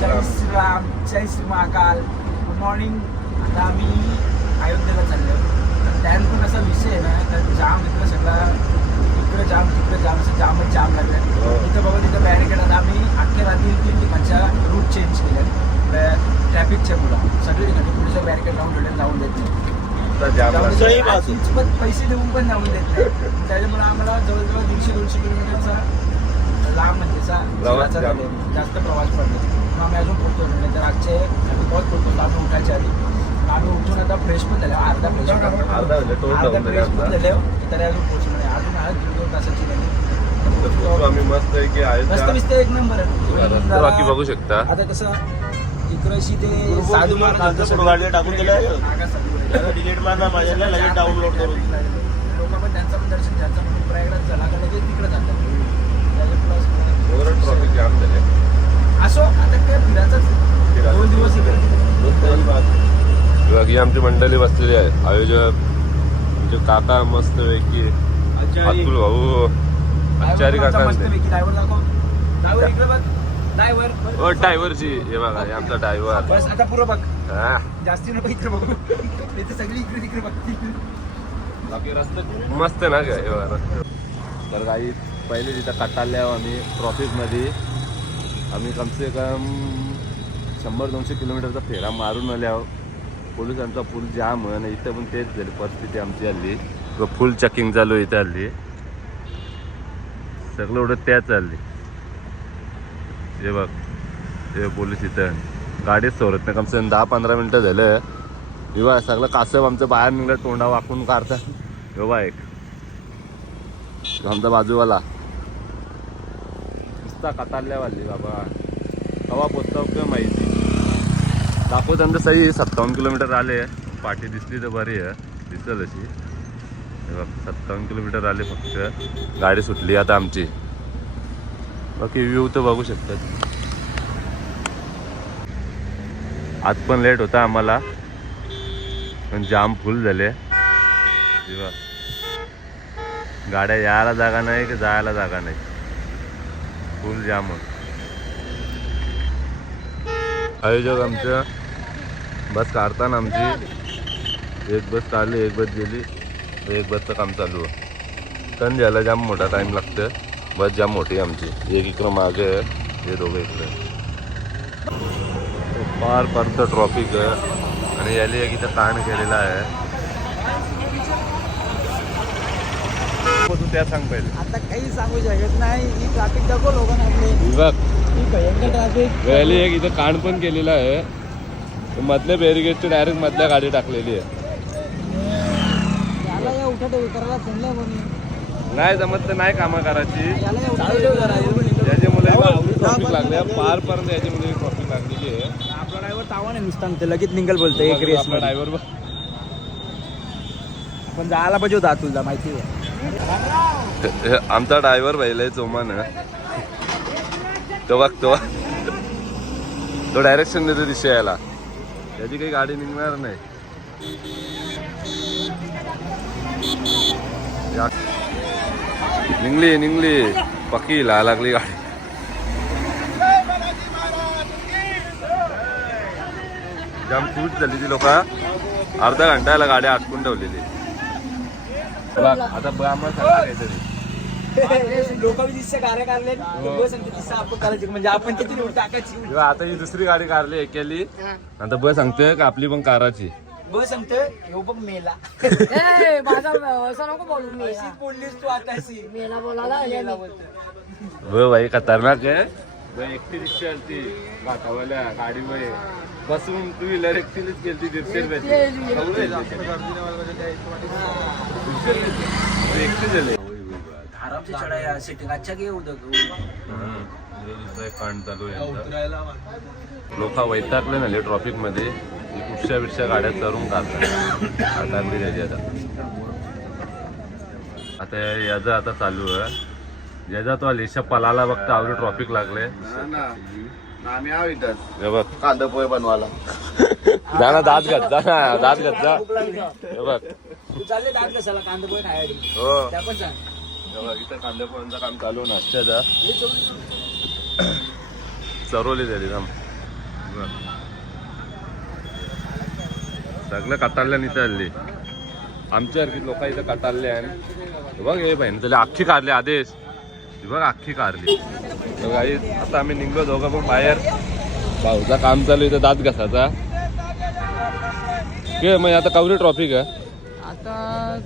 जय श्रीराम, जय Shri Mahakal. Good morning. आता आम्ही अयोध्येला चाललो. तर त्यात पण असा विषय आहे ना, तर जाम इकडं सगळं इकडं जाम तिकडं जाम असं जामच जाम लागलं. इथं बघा तिथं बॅरिकेड आता आम्ही अख्ख्या रात्री 3 ठिकाणच्या रूट चेंज केले ट्रॅफिकच्या मुलं. सगळी ठिकाणी पुढच्या बॅरिकेड लावून ठेवले, जाऊन देत नाही. पैसे देऊन पण जाऊन देत नाही. त्याच्यामुळे आम्हाला जवळजवळ 150-200 किलोमीटरचा लांब म्हणजे जास्त प्रवास पडतो. मग आम्ही अजून पोहोचतो. नाही तर आजचे आम्ही बहुत पोहोचतो लांब उठायच्या आधी. आम्ही उठून आता फ्रेश पण झाले. अर्धा फ्रेश पण झाले तर अजून पोहोचलो नाही. अजून 1.5-2 तासाची आम्ही मस्त आहे की मस्त एक नंबर आहे. बाकी बघू शकता. आता कसं इकडशी ते साधू महाराज टाकून दिलं डिलीट मारला माझ्या लगेच डाउनलोड करून लोक पण त्यांचं पण दर्शन त्यांचं म्हणून प्रयागराज झाला का लगेच तिकडे जातात. ट्रॉफिक जाम झाले. असो आता काय फिरायचंच 2 दिवस बाकी आमची मंडळी बसलेली आहे. आयोजक म्हणजे काका मस्त पैकी अतुल भाऊ आचारी काका ड्रायव्हरची हे बघा हे आमचा ड्रायव्हर. बस आता पुरं बघ. जास्ती नको इकडे बघू. इथे सगळी इकडे तिकडे बघतील. बाकी रस्ते मस्त ना काय हे बघा. तर काही पहिले तिथं कटाळल्या आम्ही ट्रॉफिकमध्ये आम्ही कमसे कम 100-200 किलोमीटरचा फेरा मारून आल्या. पोलिसांचा फुल जाम आणि इथं पण तेच झाली परिस्थिती आमची हल्ली. फुल चेकिंग चालू आहे इथं हल्ली. सगळं एवढं त्याच चालली. हे बघ हे पोलीस इथं गाडीच सोडत नाही. कमसे कम 10-15 मिनटं झालं. विवाह सगळं कासब आमचं बाहेर निघलं तोंडा वाकून काढतात. विवाह एक आमचा बाजूवाला नुसता कतारल्यावाली बाबा हवा पोचता किंवा माहिती दाखवत सही 57 किलोमीटर आले. पाठी दिसली तर बरी आहे दिसल अशी. हे बघ 57 किलोमीटर आले फक्त. गाडी सुटली आता आमची. बाकी व्ह्यू तर बघू शकतात. आज पण लेट होता आम्हाला पण जाम फुल झाले. गाड्या यायला जागा नाही की जायला जागा नाही. फुल जाम. आयोजक आमचं बस काढताना आमची एक बस काढली एक बस गेली. एक बसचं काम चालू आहे. टन द्यायला जाम मोठा टाईम लागतं. बस जाम मोठी आमची. एक इकडं मागे आहे हे दोघं इकडे. फार पर्यंत ट्रॉफिक आहे आणि याला एक इथं कांड केलेला आहे. तू त्या सांग पहिले. आता काही सांगू शकत नाही. ही ट्रॅफिक दाखव लोकांना आपले. बघ ही भयंकर ट्रॅफिक. याला एक इथं कांड पण केलेला आहे. मधल्या बॅरिगेडची डायरेक्ट मधल्या गाडी टाकलेली आहे. याला या उठा करायला थांबल्या कोणी नाही जमत तर नाही कामं करायची. याला या उठा याच्यामुळे ट्रॉफिक लागले. पारपर्यंत याच्यामुळे ट्रॉफिक लागलेली आहे. आपला ड्रायव्हर तावा नाही नुसता ते लगेच निघल बोलतो एक रेस. आपला ड्रायव्हर बघ पण जायला पाहिजे होता तुला माहिती आहे. आमचा ड्रायव्हर पाहिलाय चोमान. तो बघतो तो डायरेक्शन देतो दिशा याला. त्याची काही गाडी निघणार नाही. निघली पक्की ला लागली गाडी. जाम खूप झाली ती लोक. अर्धा घंटा याला गाडी अटकून ठेवलेली. आता बघ आम्हाला सांगा काहीतरी लोक कार्य काढले आपण करायची म्हणजे आपण किती टाकायची. आता ही दुसरी गाडी काढली केली. आता बस सांगतोय का आपली पण काराची. बस सांगतोय ह्यो बघ मेला. माझा असं नको बोलू. मी बोललीस तू आता मेला बोलायला भाई खतरनाक आहे. एकटी रिक्षा आलती काकावाल्या गाडी वय बसून 2 व्हीलर एकटीनेच गेलती 150 रुपयाची. एकटी झाले आरामसे चढाया सेटिंग अच्छा घे उदक. कांड चालू आहे. लोक वैतागले झाले ट्रॉफिक मध्ये. कुठच्या गाड्या चढून काढतात. आता याचं आता चालू आहे. याचा तो लिशा पलाला बघता आवडी ट्रॉफिक लागले. बघ कांदा पोहे बनवायला जा ना दात घात जा ना दात घात जा. हे बघ तू चालले दात कशाला कांदा पोहे खायला. हो त्या पण सांग. इथं कांदा पोह्यांचं काम चालू नाश्त्याचा. चरवली झाली सगळं कटारल्या इथं हल्ली आमच्यासारखी लोक इथं कटारले आहे बघ. हे बहीण त्याला अख्खी कारली आदेश बघ अख्खी कारली. काही आता आम्ही निघलो दोघं पण बाहेर. भाऊचा काम चालू इथं दात घासाचा. मग आता कवरी ट्रॉफिक आहे आता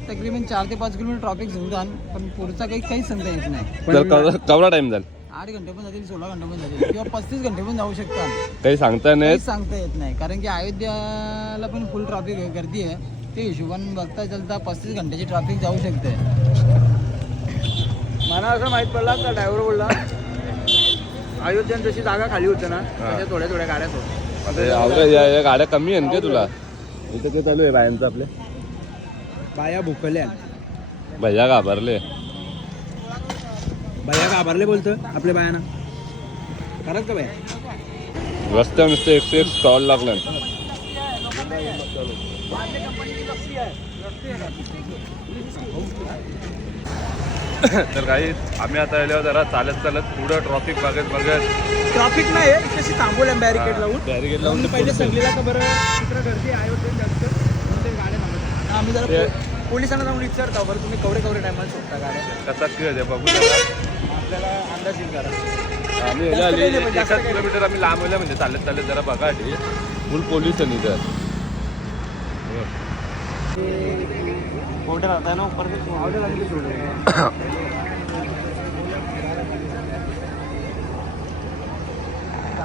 तकरीबन 4 ते 5 किलोमीटर ट्रॉफिक झुंजान, पण पुढचा काहीच सांगता येत नाही. तर कवरा टाइम झाला 8 घंटे पण जातील, 16 घंटे पण जातील किंवा 35 घंटे पण जाऊ शकतात. काही सांगता नाही. काहीच सांगता येत नाही, कारण की अयोध्याला पण फुल ट्रॉफिक गर्दी आहे. ते हिशोबाने बघता चलता 35 घंट्याची ट्रॉफिक जाऊ शकते. मला असं माहित पडला का ड्रायव्हर बोलला अयोध्येत जशी जागा खाली होते ना तशा थोड्या थोड्या गाड्या सोड. या गाड्या कमी आहेत का तुला? इथं काय चालू आहे बायांचं आपल्या? बाया भुकल्या, भैया घाबरले. बाया घाबरले बोलतो आपल्या बायांना. खरंच का बाया? रस्त्या नुसते एक स्टॉल लागला. तर काही आम्ही आता आल्यावर जरा चालत पुढं ट्रॉफिक बघत ट्रॉफिक नाही कशी थांबवल्या बॅरिकेड लावून. बॅरिकेड लावून पहिले सगळीला का बरं तिकडे गर्दी आहे होते जास्त म्हणून ते गाड्या थांबवतात. आम्ही जरा पोलिसांना जाऊन विचारतो बरं तुम्ही कवडे टायमाला सोडता गाड्या कसा खेळ बघू जरा. आपल्याला अंदाज येईल जरा. आम्ही एकाच किलोमीटर आम्ही लांब होल्या म्हणजे चालत जरा बघा फुल पोलीस आहे इथं. कोर्टे रहता है ना ऊपर से आवडे लागली सोडले.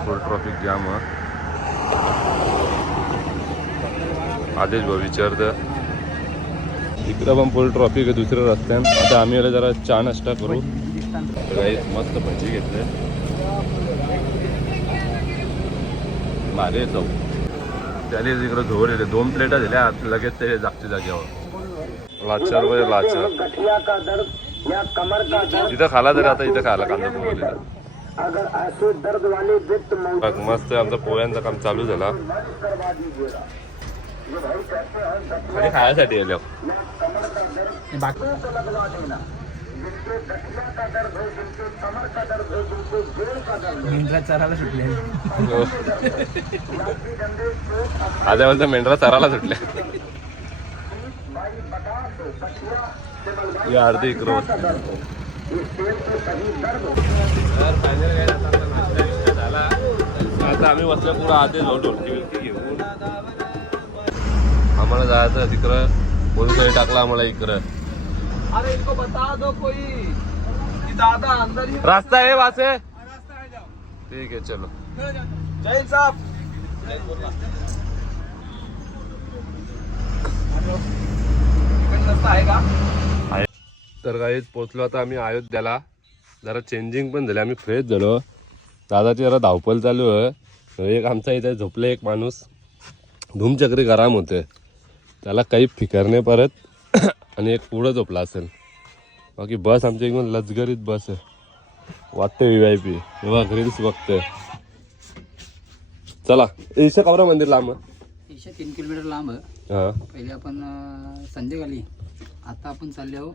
फुल ट्रॉफिक जाम आदेश भाऊ विचारतं. इकडं पण फुल ट्रॉफिक आहे दुसऱ्या रस्त्यात. आता आम्ही याला जरा चहा नाश्ता करू. मस्त भजी घेतले मागे जाऊ. त्याने इकडं झोर येते 2 प्लेटा दिल्या लगेच ते जागच्या जागेवर. लाचार वगैरे लाचार इथं खाला तरी आता इथं खायला कांदा पोहे. मस्त आमचा पोह्यांचं काम चालू झाला. आणि खायसाठी आल्या मेंढरा चरायला सुटले. आता बोलता मेंढरा चराला सुटल्या. अर्धी इकडं आता आम्ही बसल्या पुढं आधी जाऊ ढोलकी बिलकी घेऊन. आम्हाला जायचं तिकडं पोलिसांनी टाकला आम्हाला इकडं. अरे इनको बता दो कोई दादा अंदर ही रास्ता आहे वासे. ठीक आहे चलो. जय साहब आहे का? तर काहीच पोचलो आता आम्ही अयोध्याला. जरा चेंजिंग पण झाली, आम्ही फ्रेश झालो. दादाची जरा धावपळ चालू आहे. एक आमचा इथे झोपले एक माणूस धूमचक्री गरम होते त्याला काही फिकर नाही परत. आणि एक पुढं झोपला असेल. बाकी बस आमच्या एकदम लचगरीत बस आहे वाटते VIP. तेव्हा रील्स बघते. चला ईशा कवरा मंदिर लांब 3 किलोमीटर लांब आहे. हा पहिले आपण संध्याकाळी, आता आपण चालले आहो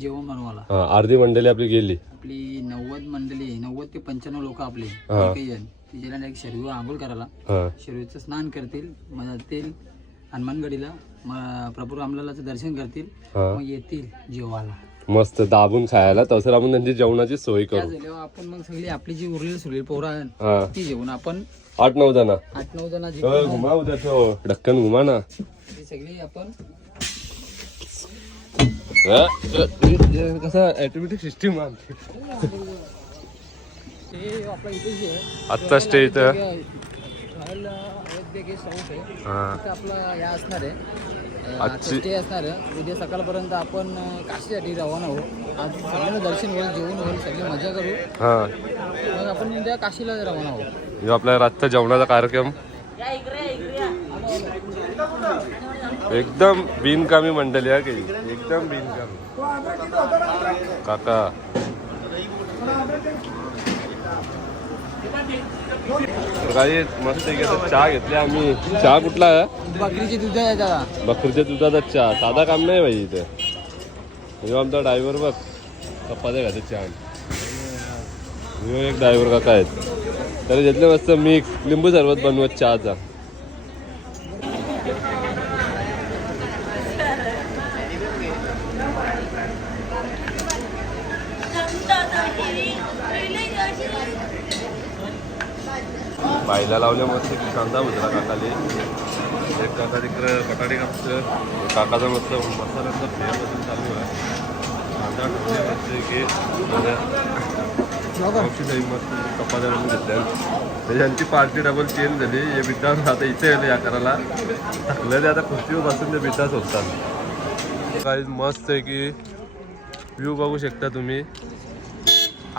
जेवण बनवायला. हा अर्धी मंडळी आपली गेली. आपली 90 मंडळी 90 ते 95 लोक आपले हा. काही जण तिच्याला एक शरीर आंघोळ करायला हा शरीरचं स्नान करतील. मग जातील हनुमानगडीला, मग प्रभू रामलालाचं दर्शन करतील. हा. मग येतील जेवायला. मस्त दाबून खायला. तसं आपण त्यांची जेवणाची सोय त्या करू. झाल्यावर आपण मग सगळी आपली जी उरलेली सुरलेली पोरं आहे हा ती जेवण आपण 8-9 जण 8-9 जण घुमा उद्या तो ढक्कन घुमा ना. ती सगळी आपण कसं ऑटोमॅटिक सिस्टीम ते आपल्या इथे जे आहे आत्ता स्टे इथं रॉयल अयोध्या गेस्ट हाऊस आहे. हा. तिथं आपला या असणार आहे. आजची- स्टे असणार आहे. उद्या सकाळपर्यंत आपण काशीसाठी रवाना होऊ. आज सगळ्यांना दर्शन होईल, जेवण होईल, सगळी मजा करू. हा मग आपण उद्या काशीला रवाना होऊ. ह्यो आपला रातचा जेवणाचा कार्यक्रम एकदम बिनकामी मंडळी आहे की एकदम बिनकामी. काका काही मस्त चहा घेतला आम्ही. चहा कुठला आहे? बकरीची दूध आहे दादा. बकरीच्या दुधाचा चहा. साधा काम नाही भाई इथे. ह्यो आमचा ड्रायव्हर बघ चपात्या घाते चहा. ह्यो एक ड्रायव्हर काका आहेत. तर घेतलं मस्त मिक्स लिंबू सरबत बनवत चहाचा. बाईला लावल्या मस्त की कांदा भुजला काकाले. एक काका तिकडं बटाटे कापतं, काकाचा मस्त मसाल्याचा फेरबद्दल चालू आहे. कांदा टाकले मस्त की मस्त कपाद्या घेतल्या. त्यांची पार्टी डबल चेंज झाली. हे बिड्डास आता इथे येईल या करायला टाकलं ते आता खुर्चीवर बसून ते बिड्डास होतात. काही मस्त आहे की व्ह्यू बघू शकता तुम्ही.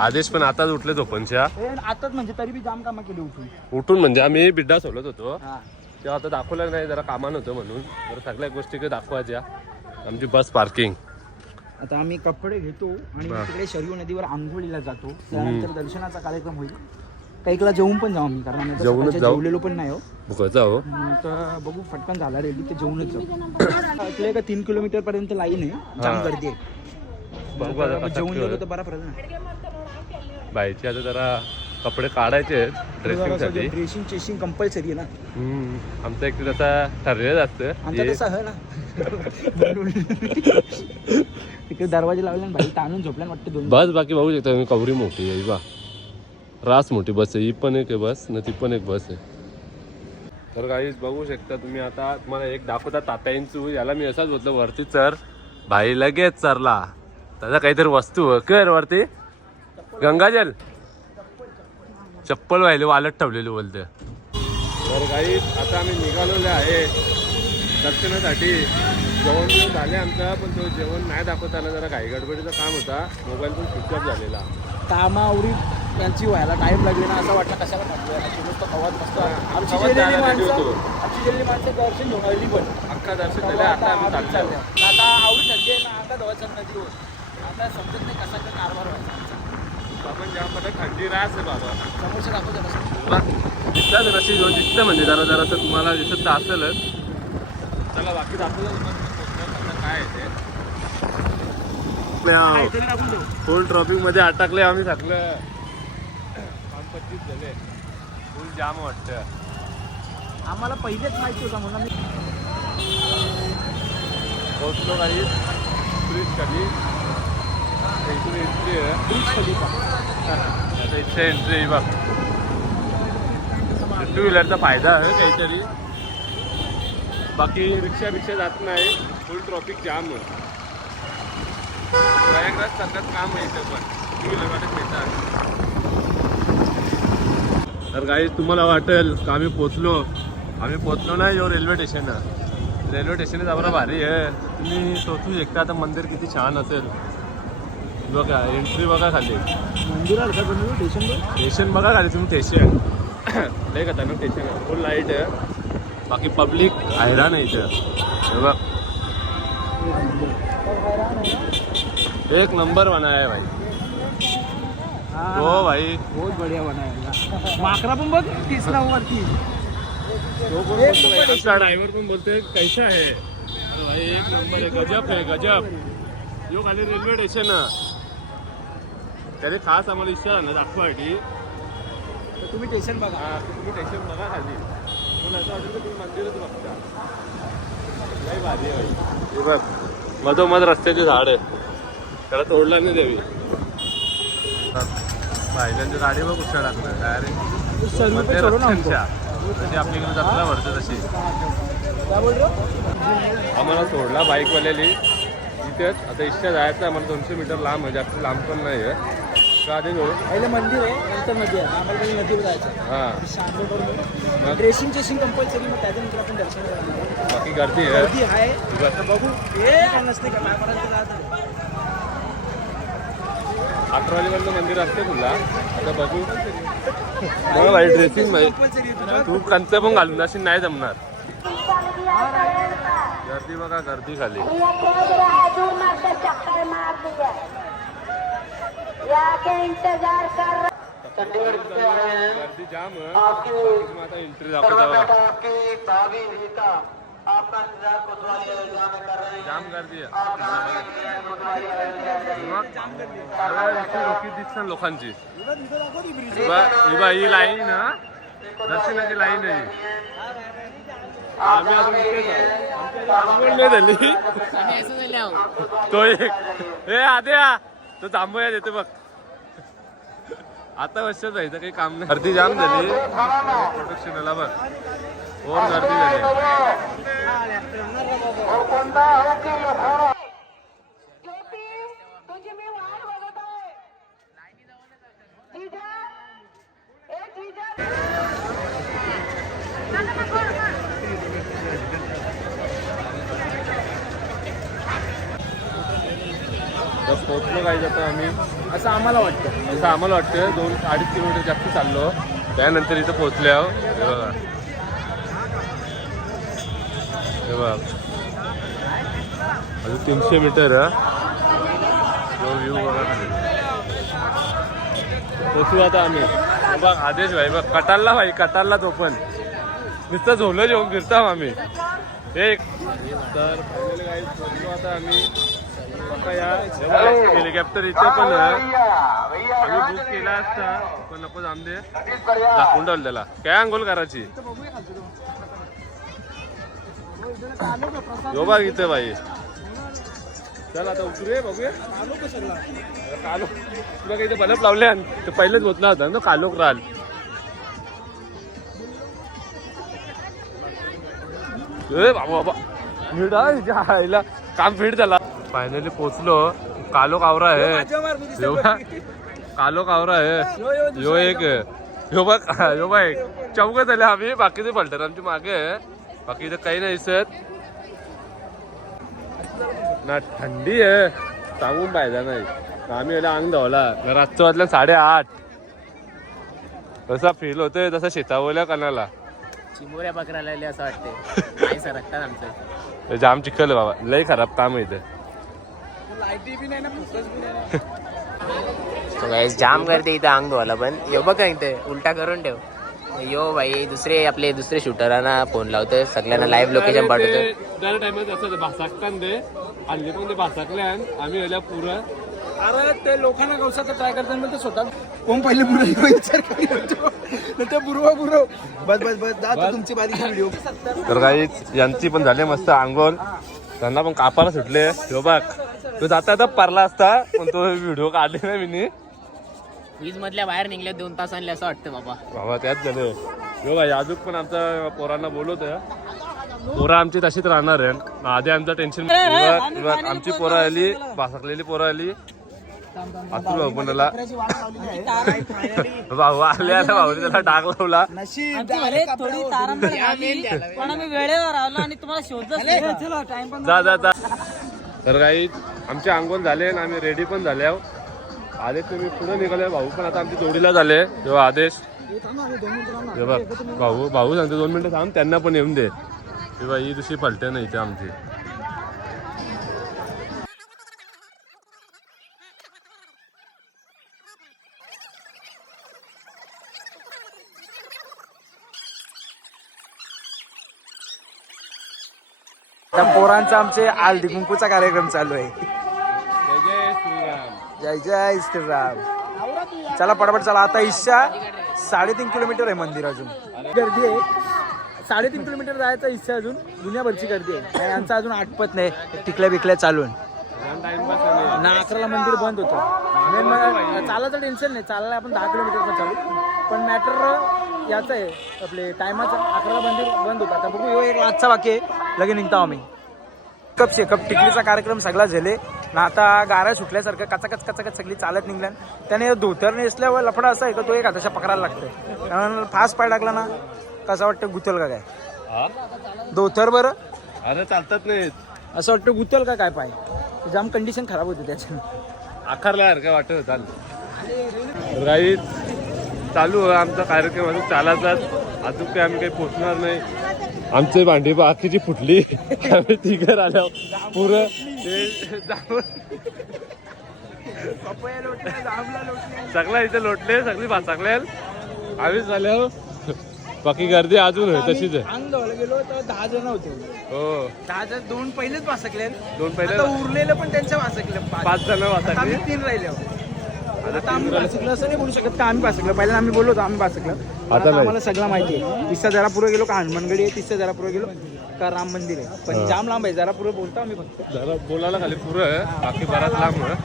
आदेश पण आताच उठले झोपणच्या. आताच म्हणजे तरी बी जाम कामं केली उठून म्हणजे आम्ही बिड्डा सोलत होतो हा. तेव्हा आता दाखवलं नाही, जरा कामान होतं म्हणून. तर सगळ्या गोष्टी काही दाखवायच्या. आमची बस पार्किंग. आता आम्ही कपडे घेतो आणि तिकडे शरयू नदीवर आंघोळीला जातो. त्यानंतर दर्शनाचा कार्यक्रम होईल. काहीकला जेवून पण जाऊ आम्ही, कारण आम्ही आता जेवूनच सकाळच्या जाऊ. जेवलेलो पण नाही हो. भुकाचा हो. तर बघू फटकन झाला रेडी ते जेवूनच जाऊ. ऐकलंय का 3 किलोमीटर पर्यंत लाईन आहे, जाम गर्दी आहे. बघू आता कसं जेवून काय. गेलो तर बरा फरक ना. बाईचे आता जरा कपडे काढायचे आहेत ड्रेसिंग साठी. ड्रेसिंग चेसिंग कंपल्सरी आहे ना. आमचं एक तसा ठरलेलं असतं. आमचा तसा आहे ना. तिकडे दरवाजे लावले भाई ताणून झोपल्या वाटतं दोन. बस बाकी बघू शकता तुम्ही. कवरी मोठी आहे बा, रास मोठी बस आहे. ही पण एक बस ना ती पण एक बस आहे. तर काहीच बघू शकता तुम्ही. आता तुम्हाला एक दाखवता तात्यांचू. याला मी असाच बोलतो वरती चर, भाई लगेच चरला. त्याचा काहीतरी वस्तू कर वरती. गंगाजल चप्पल व्हायला वालत ठेवलेली बोलते. तर काही आता आम्ही निघालेलो आहे दर्शनासाठी. जेवण झाले आमचा, पण तो जेवण नाही दाखवता आला. जरा काही गडबडीचं काम होता. मोबाईल पण स्विच ऑफ झालेला. कामावरी त्यांची व्हायला टाइम लागले ना. असं वाटलं कशाला टाकलं नुसतं खवात मस्त. आमची गेलेली माणसं दर्शन घेऊन आली पण अख्खा दर्शन झालं. आता आम्ही चाललो. आता आवडी झाली ना. आता धवायचं नदीवर आता समजत नाही कसा काय कारभार व्हायचा. आपण जेव्हा थंडी राहत आहे बाबा. समोरच्या दाखवतो कसं दिसतात रशी जो दिसतं म्हणजे जरा जरा तर तुम्हाला दिसत तर असेलच. चला बाकी दाखवलं काय आहे ते. फुल ट्रॉफिक मध्ये अटकले आम्ही. सगळं 25 झाले. फुल जाम वाटतं. आम्हाला पहिलेच माहिती होता म्हणून आम्ही पोहोचलो काही ब्रिज खाली. इथून एंट्री आहे. आता इथे एंट्री बघ. टू व्हीलरचा फायदा आहे काहीतरी. बाकी रिक्षा जात नाही. फुल ट्रॉफिक जाम आहे. प्रयागराज सारखंच काम आहे इथं पण. टू व्हीलरवाले येतात. तर काही तुम्हाला वाटेल का आम्ही पोचलो नाही जो रेल्वे स्टेशन आहे. रेल्वे स्टेशन जरा भारी आहे. तुम्ही सोचू शकता आता मंदिर किती छान असेल. बघा एंट्री बघा खाली. मंदिराला का बनवलं स्टेशन बघा खाली तुम्ही. स्टेशन लय का ना स्टेशन आहे. फुल लाईट आहे. बाकी पब्लिक हैराण आहे इथं. बघ एक नंबर बनाया भाई. हो भाई बहुत बढ़िया बनाया. माकरा पण बघ तिसरा वरती. तो पण बोलतो ड्रायव्हर पण बोलतोय कैसा आहे भाई. एक नंबर आहे. गजब आहे गजब. यो खाली रेल्वे स्टेशन त्याने खास आम्हाला इच्छा झालं दाखवायची. तर तुम्ही स्टेशन बघा. तुम्ही स्टेशन बघा खाली. पण असं वाटेल की तुम्ही मंदिरच बघता. लय भारी आहे. हे बघ मधोमध रस्त्याचे झाड आहे. त्याला तोडलं नाही द्यावी. पाहिल्यांच्या गाडी बघ कुठच्या टाकलं डायरेक्ट रस्त्यांच्या. म्हणजे आपल्याकडे जातला भरतं तशी. आम्हाला सोडला बाईकवाल्याली इथेच. आता इच्छा जायचं आम्हाला 200 मीटर लांब आहे. जास्त लांब पण नाही आहे. आधी पहिले मंदिर आहे नंतर नदी आहे. आम्हाला काही नदीवर जायचं. हां ड्रेसिंग चेसिंग कंपल्सरी. मग त्याच्यानंतर आपण दर्शन करणार. बाकी गर्दी आहे. गर्दी आहे बघू. हे नसते का पर्यंत जायचं. 8 वाजेपर्यंत मंदिर असते तुला. आता बघू. बघा भाई ड्रेसिंग तू कंच पण घालून अशी नाही जमणार. गर्दी बघा गर्दी खाली. गर्दी जाम. आता एंट्री दाखवता बघा. जाम गर्दी आहे दिसतात लोकांची ही लाईन ना दर्शनाची लाईन आहे आम्ही अजून नाही झाली तो एक हे आद्या तो थांबूया देते बघ आता वर्षात जायचं काही काम नाही गर्दी जाम झाली प्रोडक्शनला बघ ओर गर्दी झाली बस पोहोचलो काय जातं आम्ही असं आम्हाला वाटतं. 2-2.5 किलोमीटर जास्त चाललो त्यानंतर इथं पोहोचल्या हे बघ अजून 300 मीटर व्ह्यू बघा पोचू आता आम्ही बघ आदेश भाई बघ कटालला तो पण नुसतं झोलं जेवून फिरतो आम्ही एक तर पोचलो आता आम्ही हेलिकॉप्टर इथे पण आम्ही बुक केला असता पण नको जाम दे दाखवून ठेवलं त्याला काय अंघोळ करायची यो बघ इथे बाई चल आता उतरूया बघूया कालो तुला काही बलप लावले ते पहिलेच होतला होता ना कालोक राल बाबा मिळाला काम फिट झाला फायनली पोचलो कालो कावरा आहे यो एक यो बघ चौघ झाले आम्ही बाकीचे पलटर आमची मागे बाकी इथं काही नाही दिसत ना थंडी आहे सांगून पाहिजे नाही आम्ही याला अंग धावला रातचं वाजल्या 8:30 कसा फील होतोय तसा शेतावल्या कणाला चिमोऱ्या बकराला असं वाटते सरकतात आमचं जाम चिखल बाबा लय खराब काम आहे इथं जाम करते इथं अंग धुवायला पण यो बघ इथे उलटा करून ठेव यो भाई दुसरे शूटरांना फोन लावतोय सगळ्यांना लाईव्ह लोकेशन पाठवतोय त्या टाइमात असं भासाकतान दे हल्ली पण ते भासाकल्यान आम्ही याला पुरं अरे ते लोकांना गवसाचं ट्राय करतात मग ते स्वतः कोण पहिले पुरव विचार करतो बस दादा तुमची बारीक व्हिडिओ तर काही यांची पण झाले मस्त अंघोळ त्यांना पण कापाला सुटले हो बघ तो जाता पारला असता पण तो व्हिडिओ काढले नाही मी वीज मधल्या बाहेर निघल्या 2 तास आणले असं वाटतं बाबा त्याच झालं हो भाई अजून पण आमचा पोरांना बोलवतोय पोरं आमची तशीच राहणार आहे आधी आमचं टेन्शन आमची पोरं आली भासाकलेली पोरं आली अतुल भाऊ पण भाऊ आल्या भाऊ त्याला डाग लावला जा तर काही आमचे अंघोळ झाले आणि आम्ही रेडी पण झाले आदेश तुम्ही पुढे निघाले भाऊ पण आता आमची जोडीला झाले तेव्हा आदेश बघ भाऊ सांगते 2 मिनिटं थांब त्यांना पण येऊन दे तेव्हा ही दुसरी पलटे नाही इथे आमची पोरांचा आमचे हळदी कुंकूचा कार्यक्रम चालू आहे जय श्रीराम चला पटापट चला आता 3.5 किलोमीटर आहे मंदिर अजून गर्दी आहे 3.5 किलोमीटर जायचा इच्छा अजून दुनियाभरची गर्दी आहे यांचा अजून आटपत नाही टिकल्या बिकल्या चालून ना 11ला मंदिर बंद होतं मेन चालायचं टेन्शन नाही चालायला आपण 10 किलोमीटर पण चालू पण मॅटर याचं आहे आपले टायमाचं 11ला मंदिर बंद होतं आता बघू एक आजचा बाकी आहे लगे निघतो आम्ही कप टिकलीचा कार्यक्रम सगळा झाले ना आता गाऱ्या सुटल्यासारखं कचाकच सगळी चालत निघल्या त्याने धोतर नेसल्यावर लफडा असा आहे का तो एक हाताशा पकडायला लागतोय कारण फास्ट पाय टाकला ना कसं वाटतं गुतल का काय धोतर बरं अरे चालतात नाही असं वाटतं गुतल का काय पाय जाम कंडिशन खराब होते त्याच्या आकारला काय वाटत चाल राईट चालू आहे आमचा कार्यक्रम अजून चालायचाच अजून काही आम्ही काही पोचणार नाही आमचे भांडी बाकीची फुटली आम्ही तिघर आल्यावर पुरं सगळा इथे लोटले सगळी भासाकल्या आम्ही झाल्यावर बाकी गर्दी अजून आहे तशीच आहे. अंग धुवायला गेलो तर 10 जण होते. हो 10 जण 2 पहिलेच वाचकले. दोन पहिले आता उरलेलं पण त्यांच्या वाचकले 5 जण आता वाचले. आम्ही 3 राहिले आहोत. आता आम्ही वाचकलं असं नाही बोलू शकत का आम्ही वाचकलं. पहिल्यांदा आम्ही बोललो होतो आम्ही वाचकलं. आता आता नाही. आम्हाला सगळं माहिती आहे. तिसऱ्या जरा पुढे गेलो का हनुमानगडी आहे. तिसऱ्या जरा पुढे गेलो का राम मंदिर आहे. पण जाम लांब आहे. जरा पुढे बोलतो आम्ही फक्त. जरा बोलायला खाली पुरं आहे, बाकी बराच लांब आहे.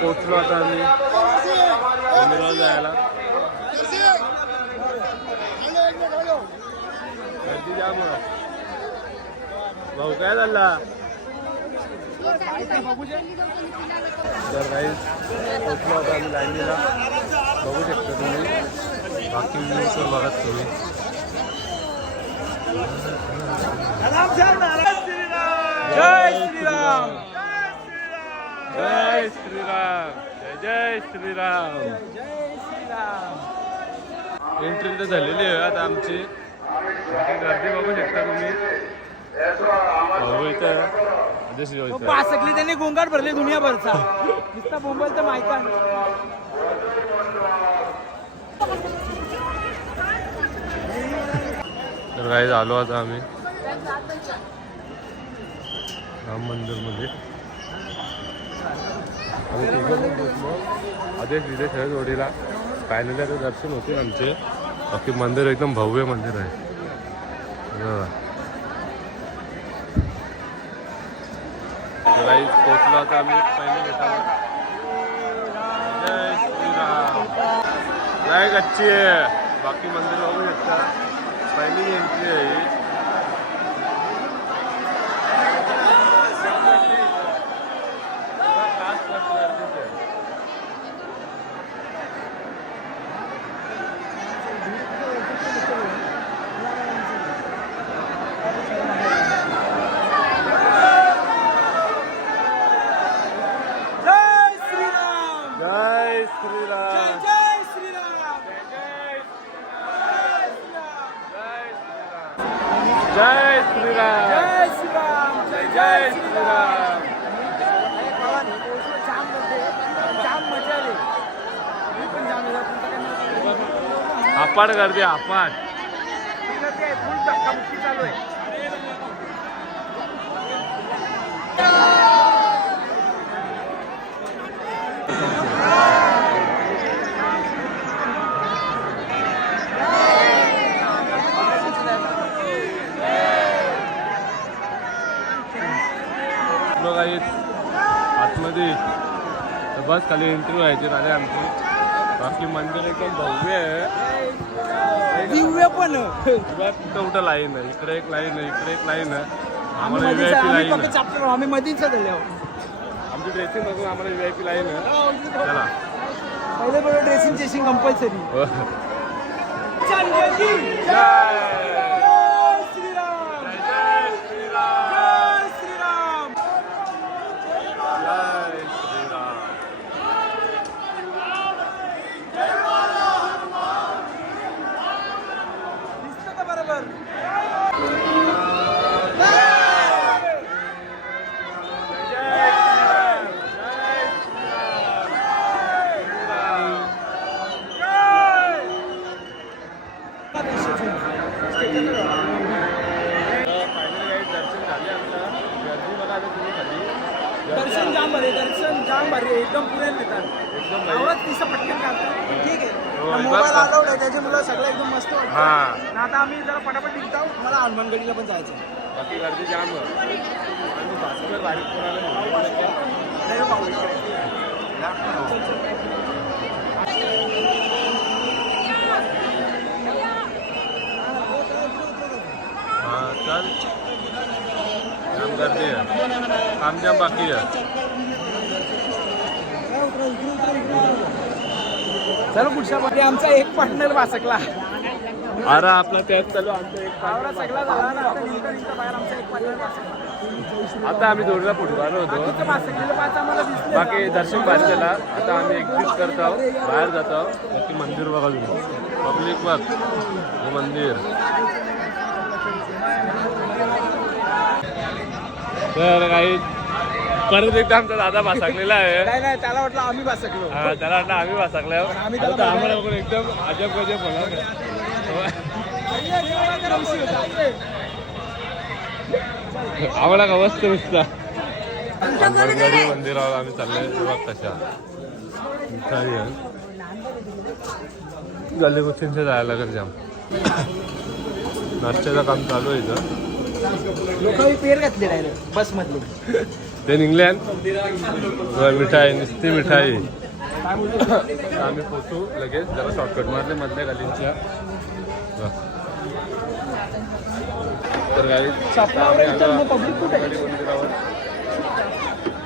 पोचलो आता आम्ही मंदिराला जायला. गर्दी जाम आहे. भाऊ काय झाला तर काही पोचलो आता आम्ही लाईनीला. बघू शकता तुम्ही बाकी व्ह्यूज बघत तुम्ही. जय श्रीराम. जय श्रीराम. जय श्रीराम. जय श्रीराम. एंट्री तर झालेली आहे आता आमची. बाकी गर्दी बघू शकता तुम्ही. भाऊ इथं वाचकली त्यांनी गोंगाट भरले दुनियाभरचा. नुसता मुंबईत तर माहिती आहे. तर काही आलो आता आम्ही राम मंदिरमध्ये. आम्ही तिघं पण पोचलो. आदेश विदेश आहे जोडीला. फायनली आता दर्शन होते आमचे. बाकी मंदिर एकदम भव्य मंदिर आहे. काही पोचलो आता आम्ही पहिले भेटावर. जय श्रीराम. जय गच्ची आहे. बाकी मंदिर बघू शकता. पहिली एंट्री आहे ही. जय श्रीराम. जय श्रीराम. जय श्रीराम. जय श्रीराम. जय श्रीराम. जय श्रीराम. जाम मजा आली. मी पण जाम अपाट गर्दी अपाट. फुल धक्काबुक्की चालू आहे. काही आतमध्ये तर बस खाली एंट्री व्हायची झाली आमची. बाकी मंदिर एकदम भव्य आहे. दिव्य पण कुठं कुठं लाईन आहे. इकडे एक लाईन आहे, इकडे एक लाईन आहे. आम्हाला VIP लाईन आहे. आम्ही मधीच झाले आहोत. आमची ड्रेसिंग बघून आम्हाला VIP लाईन आहे. चला पहिले बरोबर ड्रेसिंग चेसिंग कंपल्सरी. जय दर्शन जाम भारी. दर्शन जाम भारी. एकदम पुरे नेतात. आवाज तिसं पटकन काढतात. ठीक आहे. मोबाईल अलाउड आहे त्याच्यामुळे सगळं एकदम मस्त वाटतं. हां. आता आम्ही जरा पटापट निघतो. मला हनुमानगडीला पण जायचं. बाकी गर्दी जाम आहे. आणि भास्कर बारीक हां चल. जाम गर्दी आहे. काम जाम बाकी आहे. चलो पुढच्या मध्ये आमचा एक पार्टनर वाचकला. अरे आपला त्यात चालू आमचा एक आवरा सगळा झाला ना. आता निघता निघता बाहेर आमचा एक पार्टनर वाचकला. आता आम्ही जोडीला फुटबार होतो. बाकीचं वाचकलेलं पाच आम्हाला दिसलं. बाकी दर्शन पास केला. आता आम्ही एक्झिट करतो आहोत, बाहेर जातो आहोत. बाकी मंदिर बघा तुम्ही. पब्लिक बघ हे मंदिर. तर काही परत एकदा आमचा दादा भासाकलेला आहे. नाही नाही त्याला वाटलं आम्ही भासकलो. हा, त्याला वाटलं आम्ही भासाकलो. आम्ही त्याला आता आम्हाला पण एकदम अजब गजब बोला. आम्हाला का मस्त नुसता हनुमानगडी मंदिरावर आम्ही चाललोय. तेव्हा कशा मिठाई आहे. गल्ली गोष्टींचे जायला लागेल जाम. नाश्त्याचं काम चालू आहे इथं. लोकांनी पेर घातले डायरेक्ट बस मधले. ते इंग्लंड मिठाई नुसती मिठाई. आम्ही पोचू लगेच. जरा शॉर्टकट मारले मधल्या गल्लींच्या. तर गाडी मंदिरावर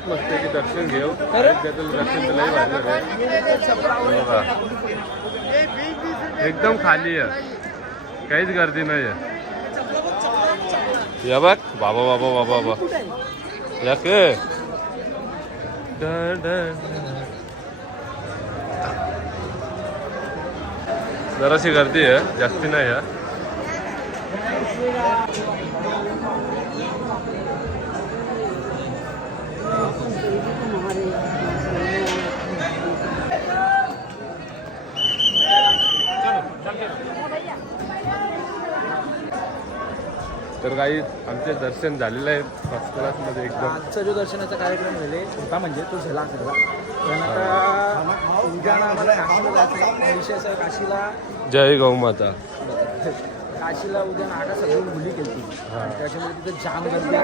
मस्त की दर्शन घेऊ. त्याचं दर्शन तर लई भारी झालं. एकदम खाली आहे. काहीच गर्दी नाही आहे. या बघ बाबा बाबा बाबा बाबा या के जराशी गर्दी आहे. जास्ती नाही आहे. तर काही आमचे दर्शन झालेलं आहे फर्स्ट क्लासमध्ये एकदम. आजचा जो दर्शनाचा कार्यक्रम होता म्हणजे तो झाला आपल्याला. पण आता उद्या आम्हाला काशीला जायचं. विषय असा काशीला जय गौ माता. काशीला उद्या नागा सगळी मुली केली. त्याच्यामुळे तिथे जाम गर्दी.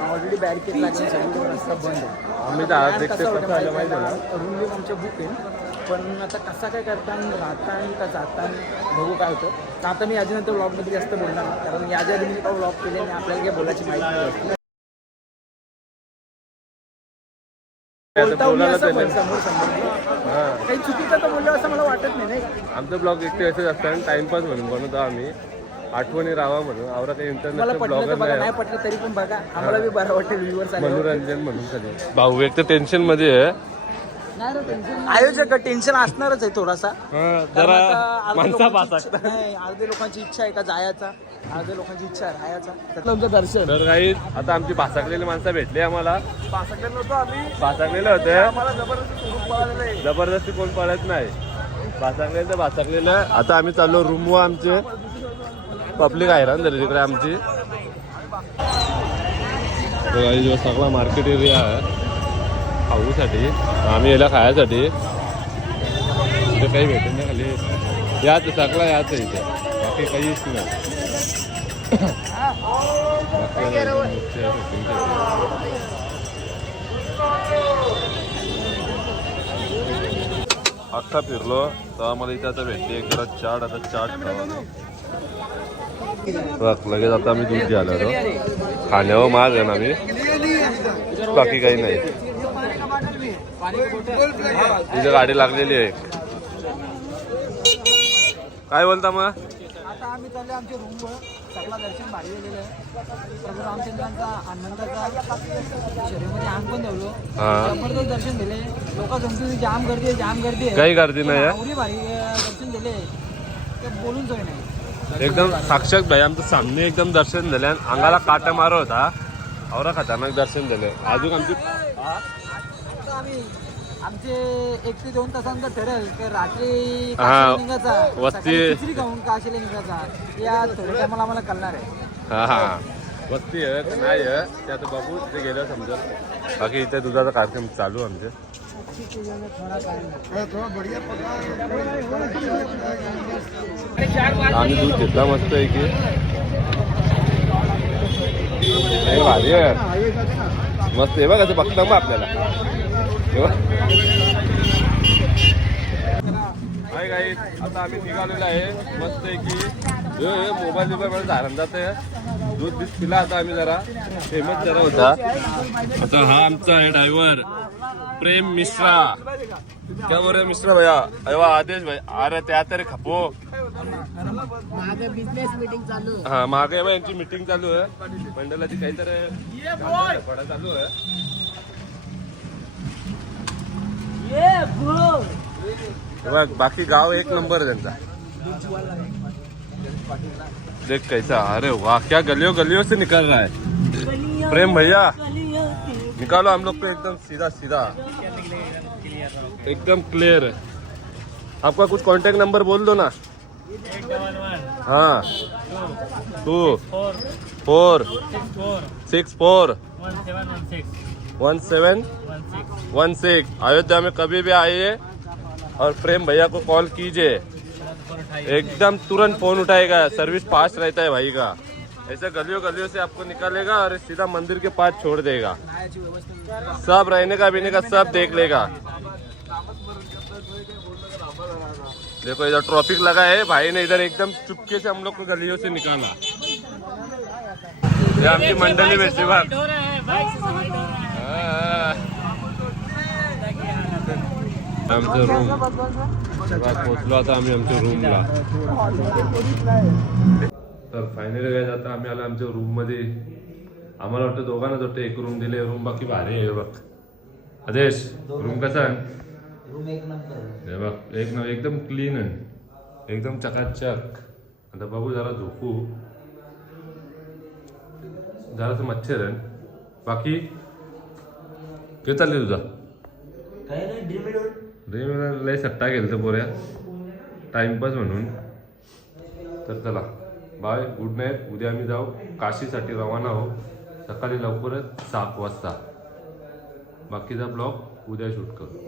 ऑलरेडी बॅरिकेड लागले. सगळीकडे रस्ता बंद आहे. आम्ही तर आज देखते पकडलं माहिती आहे ना. रूम बिम आमच्या बुक आहे. पण आता कसा काय करताना राहताना का जाताना बघू काय होतं. तर आता मी याच्यानंतर ब्लॉगमध्ये जास्त बोलणार नाही. कारण याच्या आधी मी काही ब्लॉग केले आणि आपल्याला काही बोलायची माहिती नाही. काही चुकीचं तर बोललं असं मला वाटत नाही. आमचं ब्लॉग एकटे असेच असतात. टाइमपास म्हणून बनवतो आम्ही. आठवणी राहावा म्हणून. आवरा काही मला इंटरनॅशनल पटलं ब्लॉगर तर बघा, नाही. नाही पटलं तरी पण बघा. आम्हाला बी बरं वाटेल. व्ह्यूअर्स मनोरंजन म्हणून सगळं. भाऊ एक तर टेन्शन मध्ये आहे. आयोजक टेन्शन असणारच आहे थोडासा. जरा माणसा पाहतात. अर्धे लोकांची इच्छा आहे का जायचा. अर्धे लोकांची इच्छा आहे राहायचा. तुमचं दर्शन तर काही आता आमची भासाकलेली माणसं भेटली आम्हाला. पासकलेलं होतं आम्ही. भासाकलेले होते. आम्हाला जबरदस्ती सोडून पळालेलं आहे. जबरदस्ती कोण पळत नाही. भासाकलेलं तर भासाकलेलं. आता आम्ही चाललो रूमवर. आमचे पब्लिक हैराण झाली तिकडे आमची. जो सगळा मार्केट एरिया आहे खाऊसाठी. आम्ही याला खायसाठी. इथे काही भेटेल ना खाली. याच सगळा याच आहे इथे. बाकी काहीच नाही. अख्खा फिरलो तर आम्हाला इथे आता भेटते एक जरा चाट. आता चाट खावा. बघ लगेच आता आम्ही दूध घ्यायला आलो. खाण्यावर माग आहे ना आम्ही. बाकी काही नाही. तिथे गाडी लागलेली आहे. काय बोलता मग. आता आम्ही चालले आमच्या रूमवर. सगळा दर्शन भारी गेलेलं आहे. प्रभू रामचंद्रांचा आनंदाचा शरीरामध्ये अंग पण ठेवलो. जबरदस्त दर्शन दिले. लोक जमतो जाम गर्दी आहे. जाम गर्दी आहे. काही गर्दी नाही एवढी भारी दर्शन दिले ते बोलून सोय नाही. एकदम साक्षात भाई आमचं सामने एकदम दर्शन झाले. अंगाला काटा मार होता. औरा खतरनाक दर्शन झाले. अजून आमची आम्ही आमचे 1 ते 2 तासांचा ठरेल की रात्री निघायचा. वस्ती खिचडी खाऊन काशीला निघायचा. या थोड्या टायमाला आम्हाला कळणार आहे. हा वस्ती आहे का नाही आहे ते आता बघू. तिथे गेलं समजा. बाकी इथे दुधाचा कार्यक्रम चालू आमचे. आम्ही दूध घेतला मस्त आहे की भारी आहे. मस्त आहे बघ. असं बघता मग आपल्याला. हाय गाईस आता आम्ही निघालेलो आहे. मस्त आहे की मोबाईल बिबाईल झालं जाते. दूध बीस पिला. आता आम्ही जरा फेमस जरा होता. आता हा आमचा आहे ड्रायव्हर प्रेम मिश्रा. क्या बोल रहे मिश्रा भैया. अरे आदेश भाई. अरे त्या तरी खपो. मागे बिझनेस मीटिंग चालू. हा मागे यांची मीटिंग चालू आहे. मंडळाची काहीतरी चालू आहे. बघ बाकी गाव एक नंबर है त्यांचा. देख कैसा. अरे वाह क्या गलियों गलियों से निकल रहा है प्रेम भैया. निकालो हम लोग को एकदम सीधा सीधा, एकदम क्लियर है। आपका कुछ कांटेक्ट नंबर बोल दो ना। 811 हाँ 2 4 6 4 1716 अयोध्या में कभी भी आइए और प्रेम भैया को कॉल कीजिए, एकदम तुरंत फोन उठाएगा। सर्विस फास्ट रहता है भाई का। ऐसे गलियों गलियों से आपको निकालेगा और सीधा मंदिर के पास छोड़ देगा। सब रहने का पीने का सब देख लेगा। देखो इधर ट्रैफिक लगा है, भाई ने इधर एकदम चुपके से हम लोग को गलियों से निकाला। ये आमची मंडळी भेटली बघ। आमचं रूम पोचलो आता आम्ही आमच्या रूमला। तर फायनली काय आता आम्ही आलो आमच्या रूम मध्ये। आम्हाला वाटतं दोघांनाच वाटतं एक रूम दिले, रूम बाकी भारी आहे बघ। आदेश रूम कसा आहे? रूम एक नंबर हे बघ एकदम क्लीन आहे, एकदम चकाचक। आता बघू जरा झोपू, जरासं मच्छर आहे बाकी। काय चाललंय तुझा? काही नाही, ड्रीम लय सट्टा गेलतो पोऱ्या टाइमपास म्हणून। तर चला बाय, गुड नाईट। उद्या आम्ही जाऊ काशीसाठी रवाना हो, सकाळी लवकरच 7 वाजता। बाकीचा ब्लॉग उद्या शूट करू।